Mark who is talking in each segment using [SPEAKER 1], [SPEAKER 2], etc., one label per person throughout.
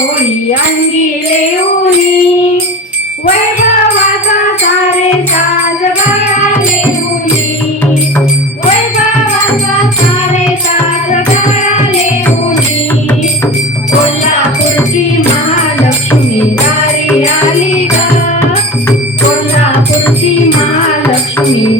[SPEAKER 1] कोळी अंगी लेऊनी. वैभवाचा सारे साज बया लेऊनी. वैभवाचा सारे साज बया महालक्ष्मी दारी आली ग. महालक्ष्मी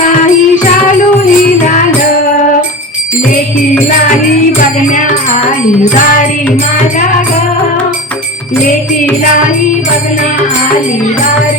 [SPEAKER 1] काही झालं लाल लेकीलाही बघण्या आली दारी माझ्या ग. लेकीलाही बघण्या आली दारी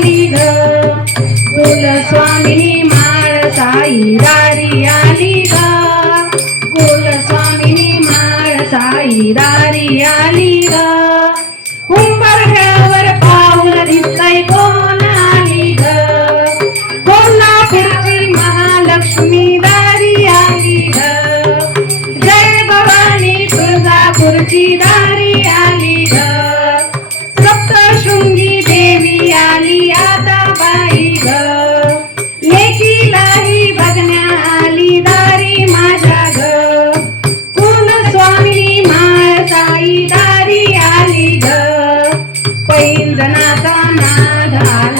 [SPEAKER 1] आली ग साई दारी आली ग. स्वामिनी माळ साई दारी Caralho.